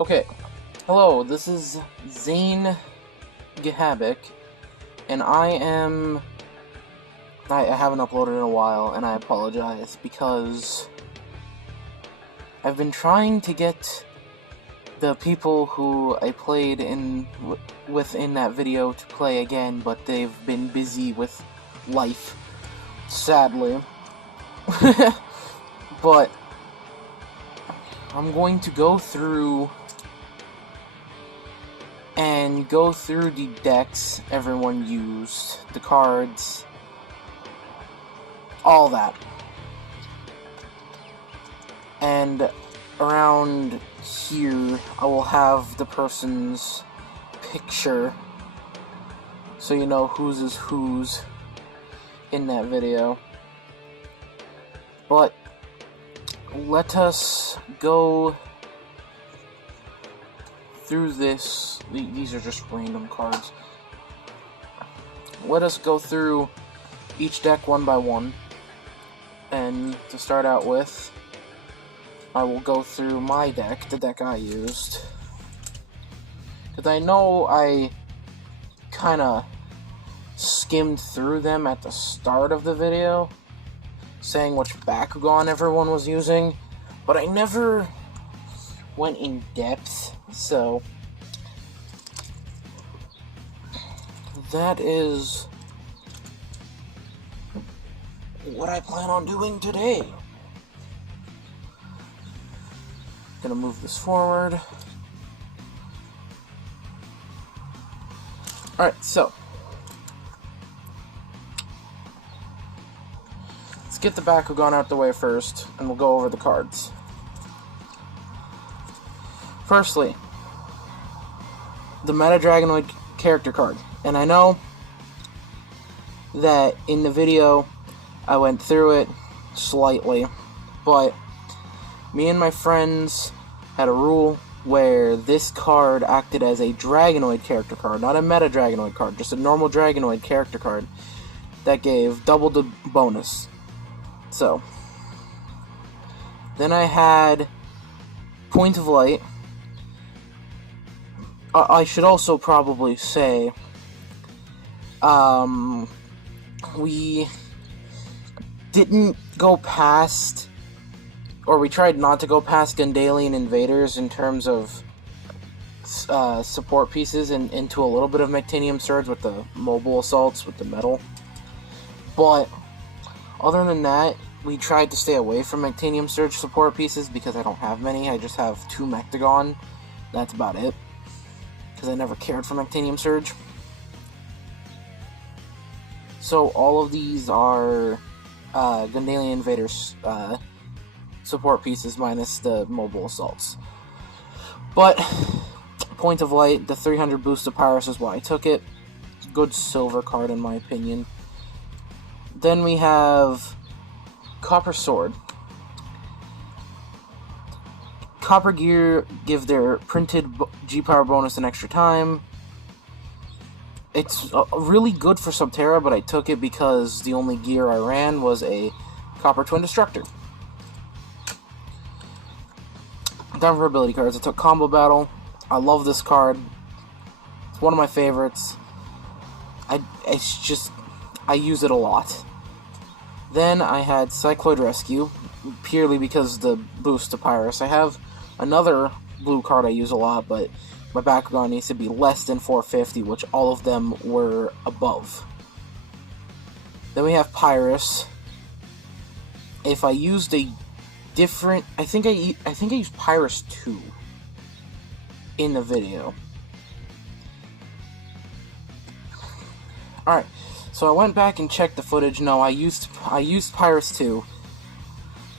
Okay, hello, this is Zane Gehabik, and I haven't uploaded in a while, and I apologize, because I've been trying to get the people who I played within that video to play again, but they've been busy with life, sadly. But I'm going to go through the decks everyone used, the cards, all that. And around here, I will have the person's picture, so you know whose is whose in that video. But let us go through this. These are just random cards. Let us go through each deck one by one. And to start out with, I will go through my deck, the deck I used. Because I know I kinda skimmed through them at the start of the video, saying which Bakugan everyone was using, but I never went in depth, so that is what I plan on doing today. Gonna move this forward. Alright, so let's get the Bakugan out the way first, and we'll go over the cards. Firstly, the Meta Dragonoid character card. And I know that in the video I went through it slightly, but me and my friends had a rule where this card acted as a Dragonoid character card, not a Meta Dragonoid card, just a normal Dragonoid character card that gave double the bonus. So, then I had Point of Light. I should also probably say, we didn't go past, or we tried not to go past Gundalian Invaders in terms of support pieces, and into a little bit of Mectanium Surge with the mobile assaults with the metal. But other than that, we tried to stay away from Mectanium Surge support pieces because I don't have many. I just have 2 Mectagon. That's about it, because I never cared for Mectanium Surge. So all of these are Gundalian Invaders support pieces minus the mobile assaults. But Point of Light, the 300 boost of Pyrus is why I took it. Good silver card in my opinion. Then we have Copper Sword. Copper Gear give their printed G-Power bonus an extra time. It's really good for Subterra, but I took it because the only gear I ran was a Copper Twin Destructor. Time for ability cards. I took Combo Battle. I love this card. It's one of my favorites. I use it a lot. Then I had Cycloid Rescue, purely because the boost to Pyrus. I have another blue card I use a lot, but my Bakugan needs to be less than 450, which all of them were above. Then we have Pyrus. If I used a different, I think I used Pyrus 2 in the video. Alright, so I went back and checked the footage. No, I used Pyrus 2.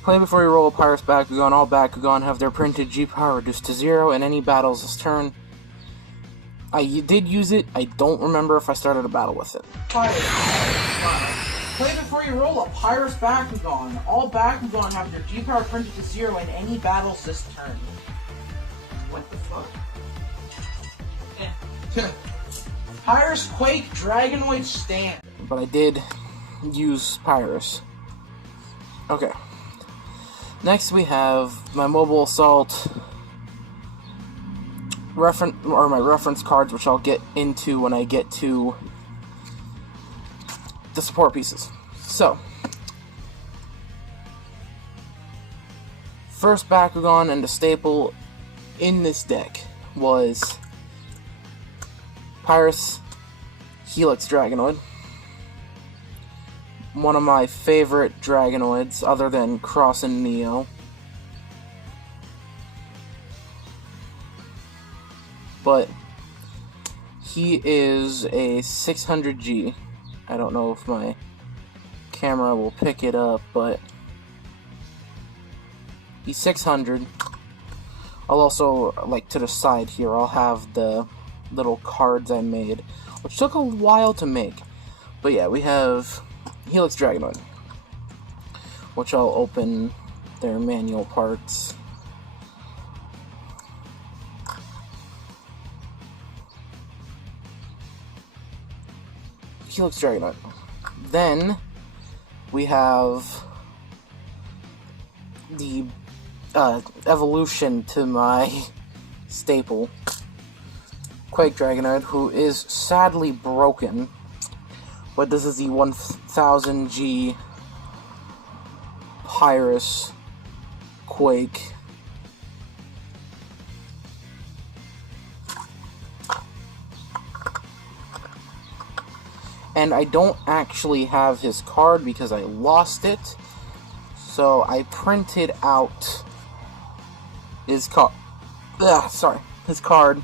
Play before you roll a Pyrus Bakugan. All Bakugan have their printed G-Power reduced to 0 in any battles this turn. I did use it. I don't remember if I started a battle with it. Play before you roll a Pyrus Bakugan. All Bakugan have their G-Power printed to 0 in any battles this turn. What the fuck? Yeah. Pyrus Quake Dragonoid Stand. But I did use Pyrus. Okay. Next we have my Mobile Assault, my reference cards, which I'll get into when I get to the support pieces. So, first Bakugan and the staple in this deck was Pyrus Helix Dragonoid. One of my favorite Dragonoids, other than Cross and Neo. But he is a 600G. I don't know if my camera will pick it up, but he's 600. I'll also, like, to the side here, I'll have the little cards I made, which took a while to make. But yeah, we have Helix Dragonoid, which I'll open their manual parts. Helix Dragonoid. Then we have the evolution to my staple, Quake Dragonoid, who is sadly broken. But this is the 1000G Pyrus Quake. And I don't actually have his card because I lost it. So I printed out his card. His card.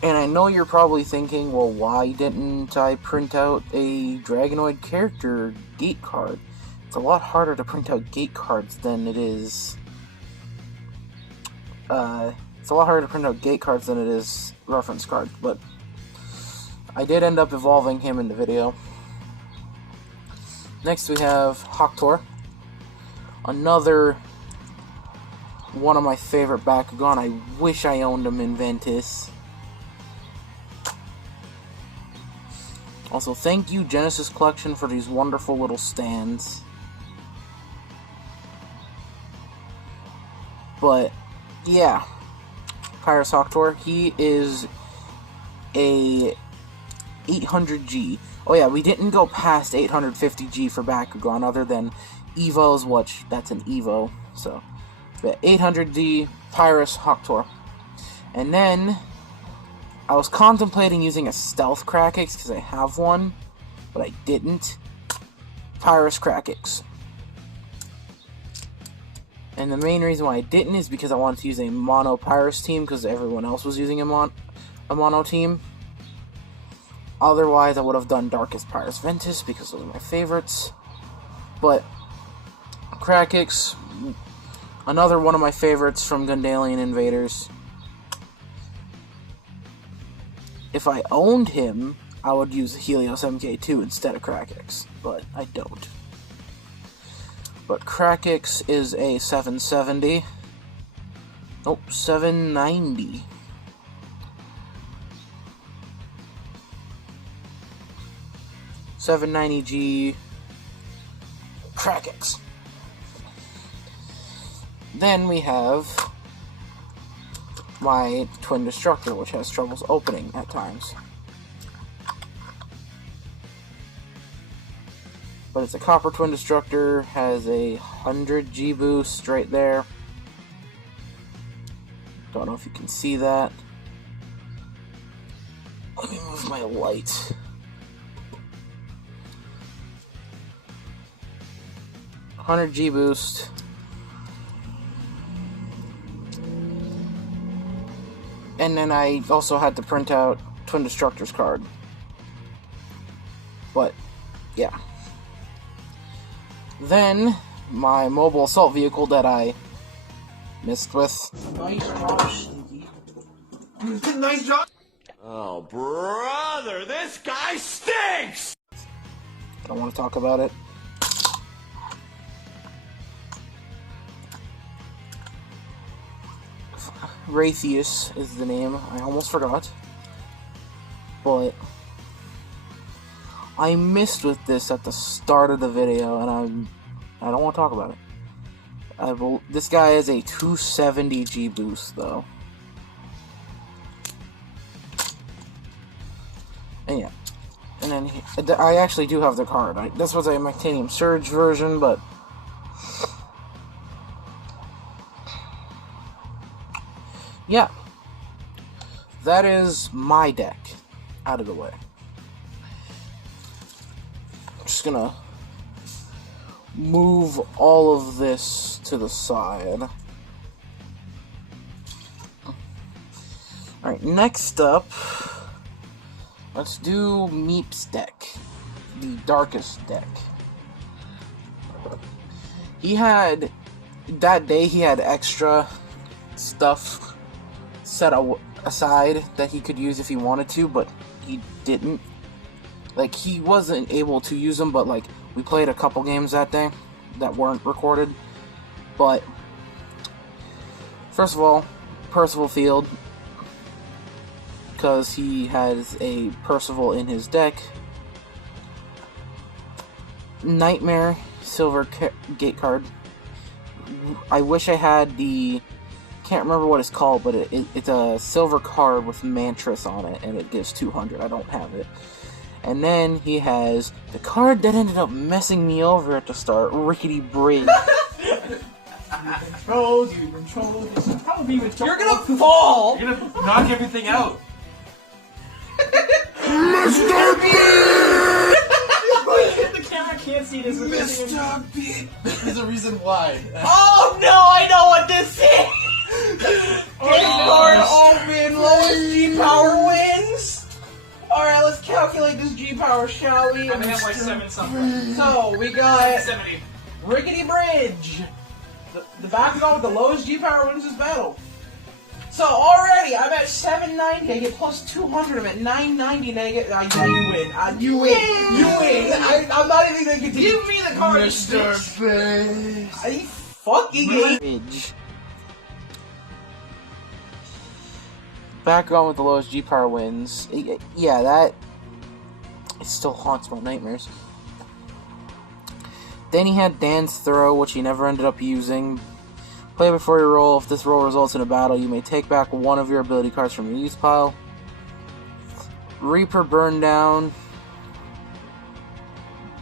And I know you're probably thinking, well, why didn't I print out a Dragonoid character gate card? It's a lot harder to print out gate cards than it is. It's a lot harder to print out gate cards than it is reference cards, but I did end up evolving him in the video. Next we have Hawktor. Another one of my favorite Bakugan. I wish I owned him in Ventus. Also, thank you, Genesis Collection, for these wonderful little stands. But, yeah. Pyrus Hawktor, he is a 800G. Oh yeah, we didn't go past 850G for Bakugan, other than Evo's, which, that's an Evo, so. But 800G, Pyrus Hawktor. And then I was contemplating using a Stealth Krakix, because I have one, but I didn't. Pyrus Krakix. And the main reason why I didn't is because I wanted to use a mono Pyrus team, because everyone else was using a mono team. Otherwise, I would have done Darkest Pyrus Ventus, because those are my favorites. But Krakix, another one of my favorites from Gundalian Invaders. If I owned him, I would use Helios MK2 instead of Krakix, but I don't. But Krakix is a 770. Nope, 790. $790G Krakix. Then we have my Twin Destructor, which has troubles opening at times. But it's a Copper Twin Destructor, has a 100G boost right there. Don't know if you can see that. Let me move my light. $100G boost. And then I also had to print out Twin Destructor's card. But, yeah. Then, my mobile assault vehicle that I missed with. Nice job, Sneaky. Nice job! Oh, brother, this guy stinks! Don't want to talk about it. Raytheus is the name. I almost forgot. But I missed with this at the start of the video, and I don't want to talk about it. This guy has a 270G boost, though. And yeah. And then I actually do have the card. This was a Titanium Surge version, but yeah, that is my deck out of the way. I'm just gonna move all of this to the side. Alright, next up, let's do Meep's deck, the darkest deck. That day he had extra stuff set aside that he could use if he wanted to, but he didn't. Like, he wasn't able to use them, but like, we played a couple games that day that weren't recorded. But, first of all, Percival Field, because he has a Percival in his deck. Nightmare Silver Gate card. I wish I had the... can't remember what it's called, but it's a silver card with Mantras on it, and it gives 200. I don't have it. And then he has the card that ended up messing me over at the start, Rickety Bridge. You controls. You're gonna fall! You're gonna knock everything out. Mr. Bean! The camera can't see this. Mr. Bean! There's a reason why. Oh no, I know what this is! Game card open, lowest G-Power wins! Alright, let's calculate this G-Power, shall we? I think that's like 7 something. So, we got 70. Rickety Bridge. The Bakugan with the lowest G-Power wins this battle. So, already, I'm at 790, I get plus 200, I'm at 990, and you win. You win! I'm not even gonna continue. Give me the card, Mr. Bean! Are you fucking Bridge. Bakugan with the lowest G-Power wins. Yeah, that... it still haunts my nightmares. Then he had Dan's Throw, which he never ended up using. Play before you roll. If this roll results in a battle, you may take back one of your ability cards from your use pile. Reaper Burn Down.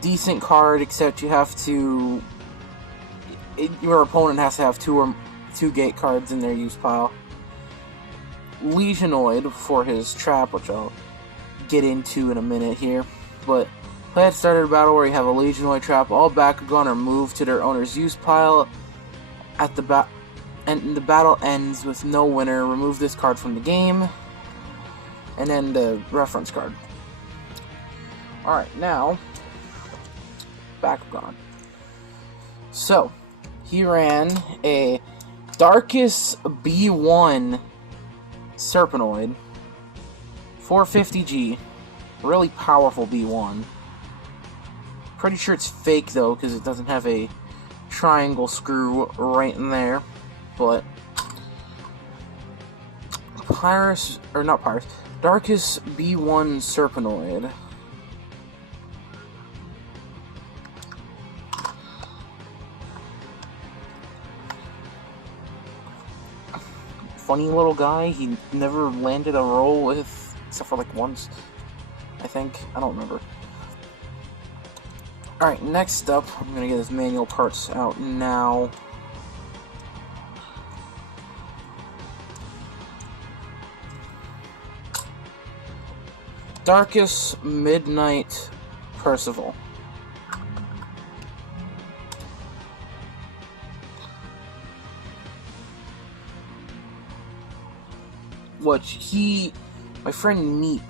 Decent card, except you have to... your opponent has to have two gate cards in their use pile. Legionoid for his trap, which I'll get into in a minute here. But play at the start of the battle where you have a Legionoid trap. All Bakugan are moved to their owner's use pile. And the battle ends with no winner. Remove this card from the game. And then the reference card. Alright, now Bakugan. So, he ran a Darkest B1 Serpenoid, 450G, really powerful B1. Pretty sure it's fake though, because it doesn't have a triangle screw right in there. But Darkest B1 Serpenoid. Funny little guy. He never landed a roll with, except for like once, I think. I don't remember. Alright, next up, I'm gonna get his manual parts out now. Darkest Midnight Percival. My friend Meep,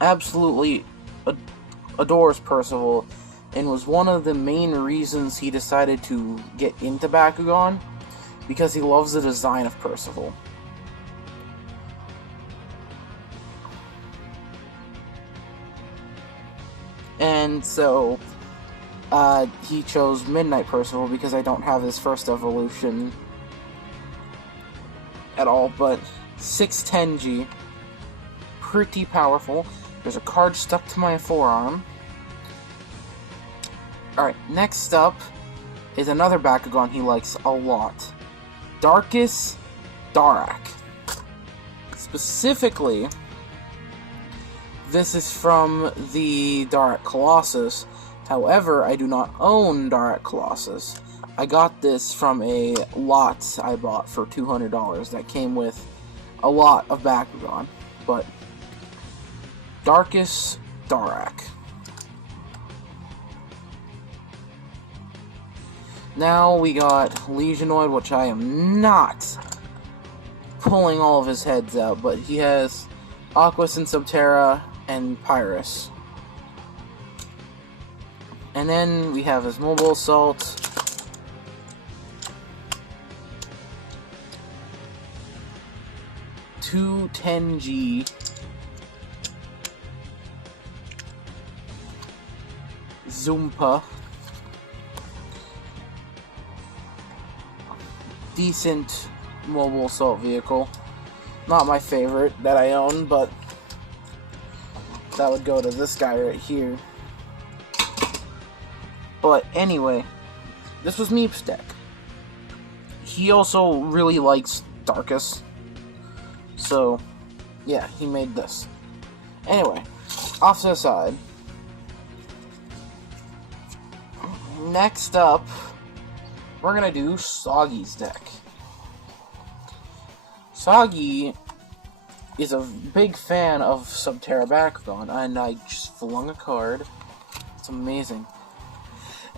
absolutely adores Percival, and was one of the main reasons he decided to get into Bakugan, because he loves the design of Percival. And so, he chose Midnight Percival because I don't have his first evolution at all, but 610G, pretty powerful. There's a card stuck to my forearm. Alright, next up is another Bakugan he likes a lot. Darkest Darak. Specifically, This is from the Dark Colossus. However, I do not own Dark Colossus. I got this from a lot I bought for $200 that came with a lot of Bakugan. But Darkus Darak. Now we got Legionoid, which I am not pulling all of his heads out, but he has Aquas and Subterra and Pyrus. And then we have his Mobile Assault. Two 10G. Zoompa. Decent mobile assault vehicle. Not my favorite that I own, but that would go to this guy right here. But anyway, this was Meep's deck. He also really likes Darkus. So, yeah, he made this. Anyway, off to the side. Next up, we're gonna do Soggy's deck. Soggy is a big fan of Subterra Bakugan, and I just flung a card. It's amazing.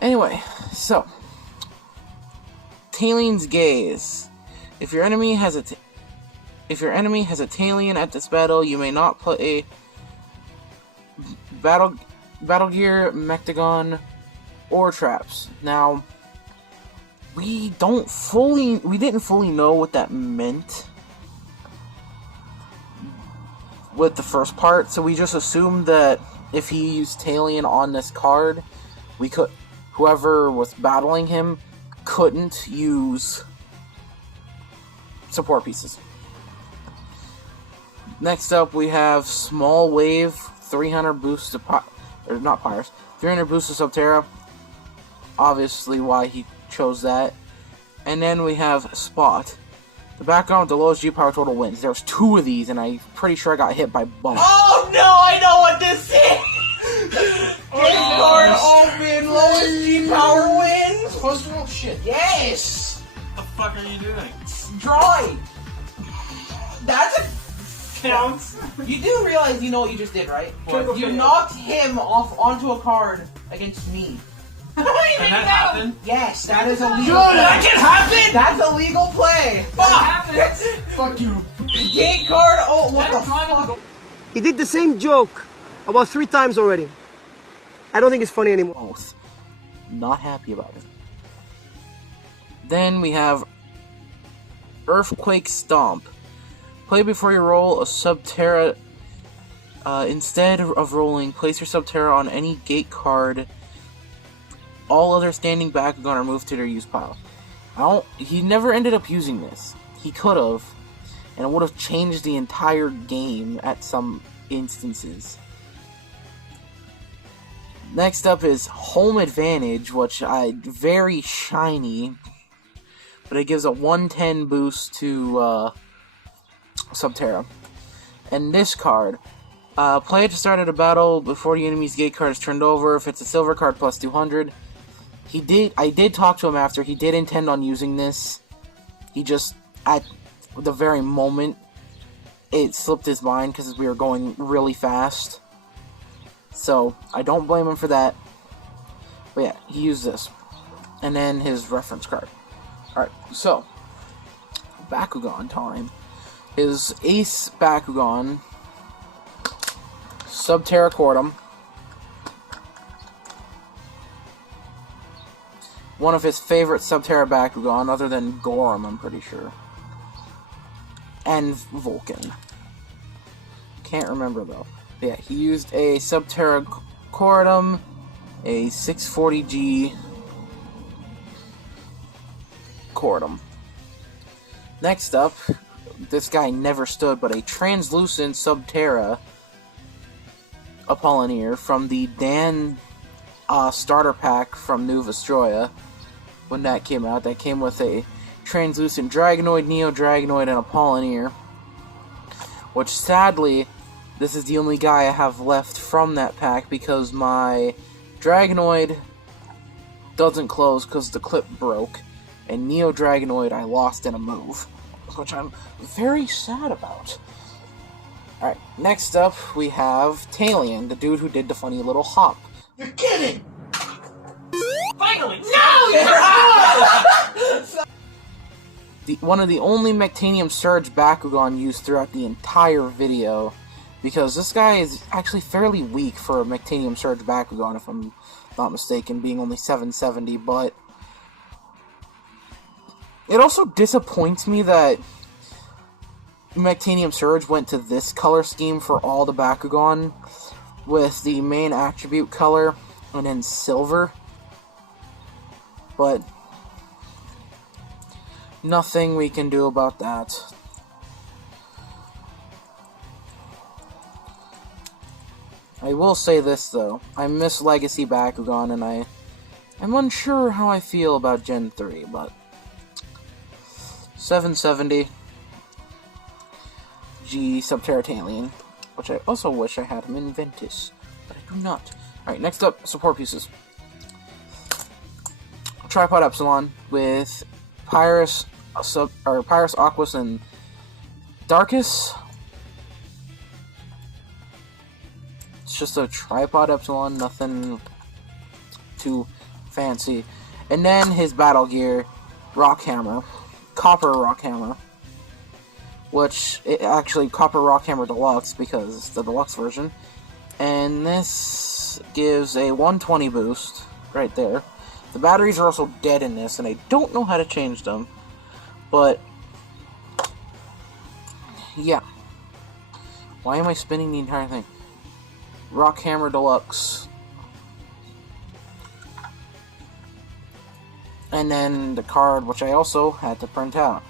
Anyway, so Talien's Gaze. If your enemy has a Talion at this battle, you may not play Battle Gear, Mectagon, or Traps. Now, we didn't fully know what that meant with the first part, so we just assumed that if he used Talion on this card, whoever was battling him couldn't use support pieces. Next up, we have Small Wave, 300 boost to 300 boost to Subterra. Obviously, why he chose that. And then we have Spot. The background with the lowest G power total wins. There's two of these, and I'm pretty sure I got hit by both. Oh no, I know what this is! Game card open, lowest G power wins! Supposed to roll shit. Yes! What the fuck are you doing? Drawing! That's a... Counts. You do realize you know what you just did, right? What? You knocked him off onto a card against me. Can that happen? Yes, that is illegal. That can happen! That's a legal play! Fuck! Fuck you. Gate card, oh, what the fuck? He did the same joke about 3 times already. I don't think it's funny anymore. Both. Not happy about it. Then we have Earthquake Stomp. Play before you roll a Subterra. Instead of rolling, place your Subterra on any gate card. All other standing Bakugan are moved to their use pile. He never ended up using this. He could have, and it would have changed the entire game at some instances. Next up is Home Advantage, which very shiny, but it gives a 110 boost to Subterra. And this card, play it to start at a battle before the enemy's gate card is turned over. If it's a silver card, plus 200. I did talk to him after. He did intend on using this. He just, at the very moment, it slipped his mind because we were going really fast. So, I don't blame him for that. But yeah, he used this. And then his reference card. Alright, so, Bakugan time. His Ace Bakugan, Subterra Cordum. One of his favorite Subterra Bakugan, other than Gorham, I'm pretty sure. And Vulcan. Can't remember, though. But yeah, he used a Subterra Cordum, a 640G Cordum. Next up, this guy never stood, but a translucent Subterra Apolloneer from the Dan starter pack from New Vestroia. When that came out, that came with a translucent Dragonoid, Neo Dragonoid, and Apolloneer, which sadly This is the only guy I have left from that pack because my Dragonoid doesn't close because the clip broke. And Neo Dragonoid I lost in a move, which I'm very sad about. Alright, next up we have Talion, the dude who did the funny little hop. You're kidding! Finally! One of the only Mectanium Surge Bakugan used throughout the entire video, because this guy is actually fairly weak for a Mectanium Surge Bakugan, if I'm not mistaken, being only 770, but it also disappoints me that Mectanium Surge went to this color scheme for all the Bakugan, with the main attribute color and then silver, but nothing we can do about that. I will say this though, I miss Legacy Bakugan and I'm unsure how I feel about Gen 3, but 770 G Subterra Talion, which I also wish I had him in Ventus, but I do not. Alright, next up, support pieces. Tripod Epsilon with Pyrus, Pyrus, Aquas, and Darkus. It's just a Tripod Epsilon, nothing too fancy. And then his battle gear, Rock Hammer, Copper Rock Hammer, which actually Copper Rock Hammer Deluxe because it's the deluxe version. And this gives a 120 boost right there. The batteries are also dead in this, and I don't know how to change them. But yeah. Why am I spinning the entire thing? Rock Hammer Deluxe. And then the card, which I also had to print out.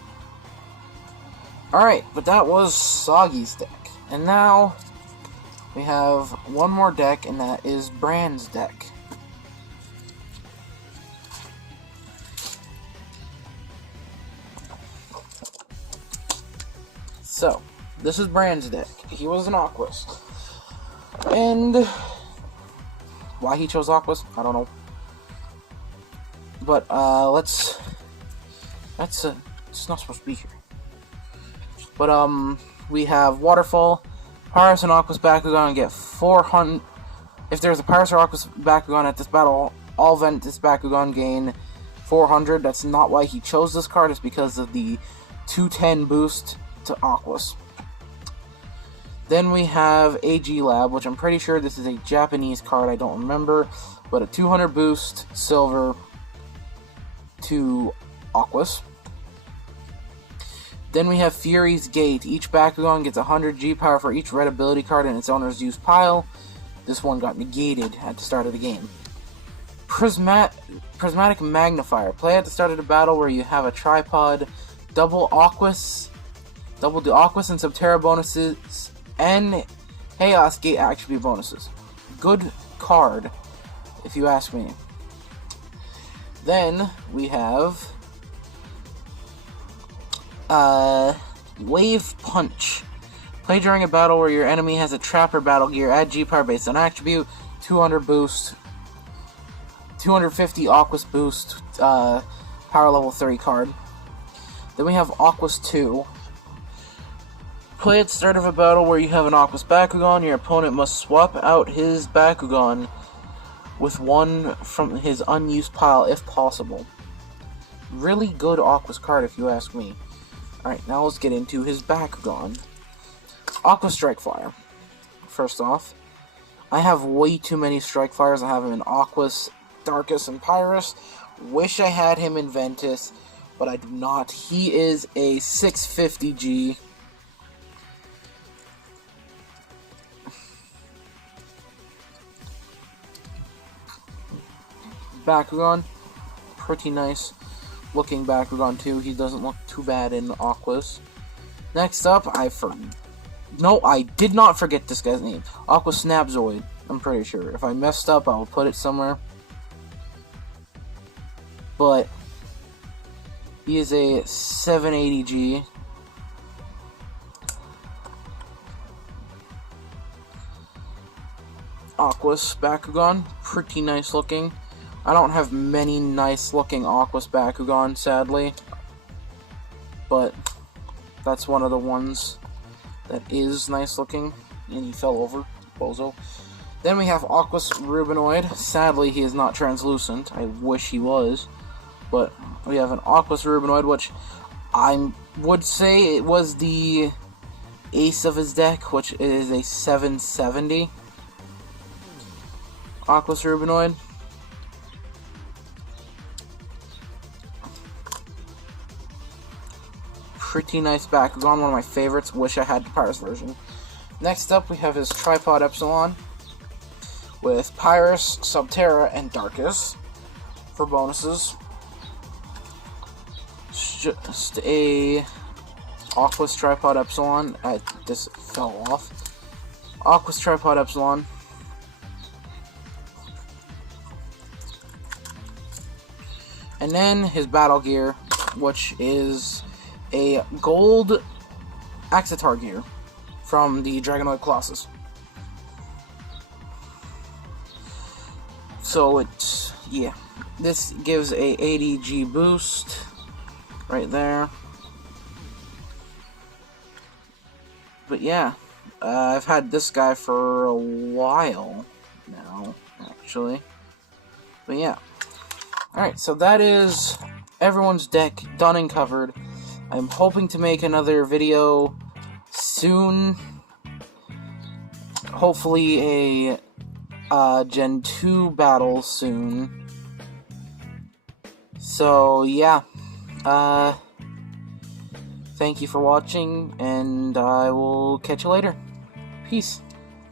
Alright, but that was Soggy's deck. And now we have one more deck, and that is Bran's deck. So, this is Bran's deck. He was an Aquas. And why he chose Aquas, I don't know. But it's not supposed to be here. But we have Waterfall, Pyrus and Aquas Bakugan get 400. If there's a Pyrus or Aquas Bakugan at this battle, all Ventus Bakugan gain 400. That's not why he chose this card. It's because of the 210 boost to Aquas. Then we have AG Lab, which I'm pretty sure this is a Japanese card, I don't remember, but a 200 boost silver to Aquas. Then we have Fury's Gate. Each Bakugan gets 100 G power for each red ability card in its owner's use pile. This one got negated at the start of the game. Prismatic Magnifier. Play at the start of the battle where you have a tripod, double the Aquas and Subterra bonuses, and Chaos Gate attribute bonuses. Good card, if you ask me. Then we have Wave Punch. Play during a battle where your enemy has a Trapper battle gear. Add G power based on attribute. 200 boost. 250 Aquas boost. Power level 3 card. Then we have Aquas 2. Play at the start of a battle where you have an Aquas Bakugan. Your opponent must swap out his Bakugan with one from his unused pile if possible. Really good Aquas card if you ask me. Alright, now let's get into his Bakugan. Aqua Strike Flyer. First off, I have way too many Strike Flyers. I have him in Aquas, Darkus, and Pyrus. Wish I had him in Ventus, but I do not. He is a 650G. Bakugan. Pretty nice looking Bakugan too. He doesn't look too bad in Aquas. Next up, I did not forget this guy's name. Aqua Snapzoid, I'm pretty sure. If I messed up, I will put it somewhere. But he is a 780G. Aquas Bakugan. Pretty nice looking. I don't have many nice looking Aquas Bakugan, sadly. But that's one of the ones that is nice looking. And he fell over, bozo. Then we have Aquas Rubinoid. Sadly, he is not translucent. I wish he was. But we have an Aquas Rubinoid, which I would say it was the ace of his deck, which is a 770. Aquas Rubinoid. Pretty nice Bakugan, one of my favorites. Wish I had the Pyrus version. Next up, we have his Tripod Epsilon with Pyrus, Subterra, and Darkus for bonuses. Just a Aquas Tripod Epsilon. This fell off. Aquas Tripod Epsilon. And then his battle gear, which is a gold Axitar gear from the Dragonoid Colossus. So yeah, this gives a 80G boost right there. But yeah, I've had this guy for a while now, actually. But yeah. Alright, so that is everyone's deck done and covered. I'm hoping to make another video soon. Hopefully a Gen 2 battle soon. So yeah. Thank you for watching, and I will catch you later. Peace.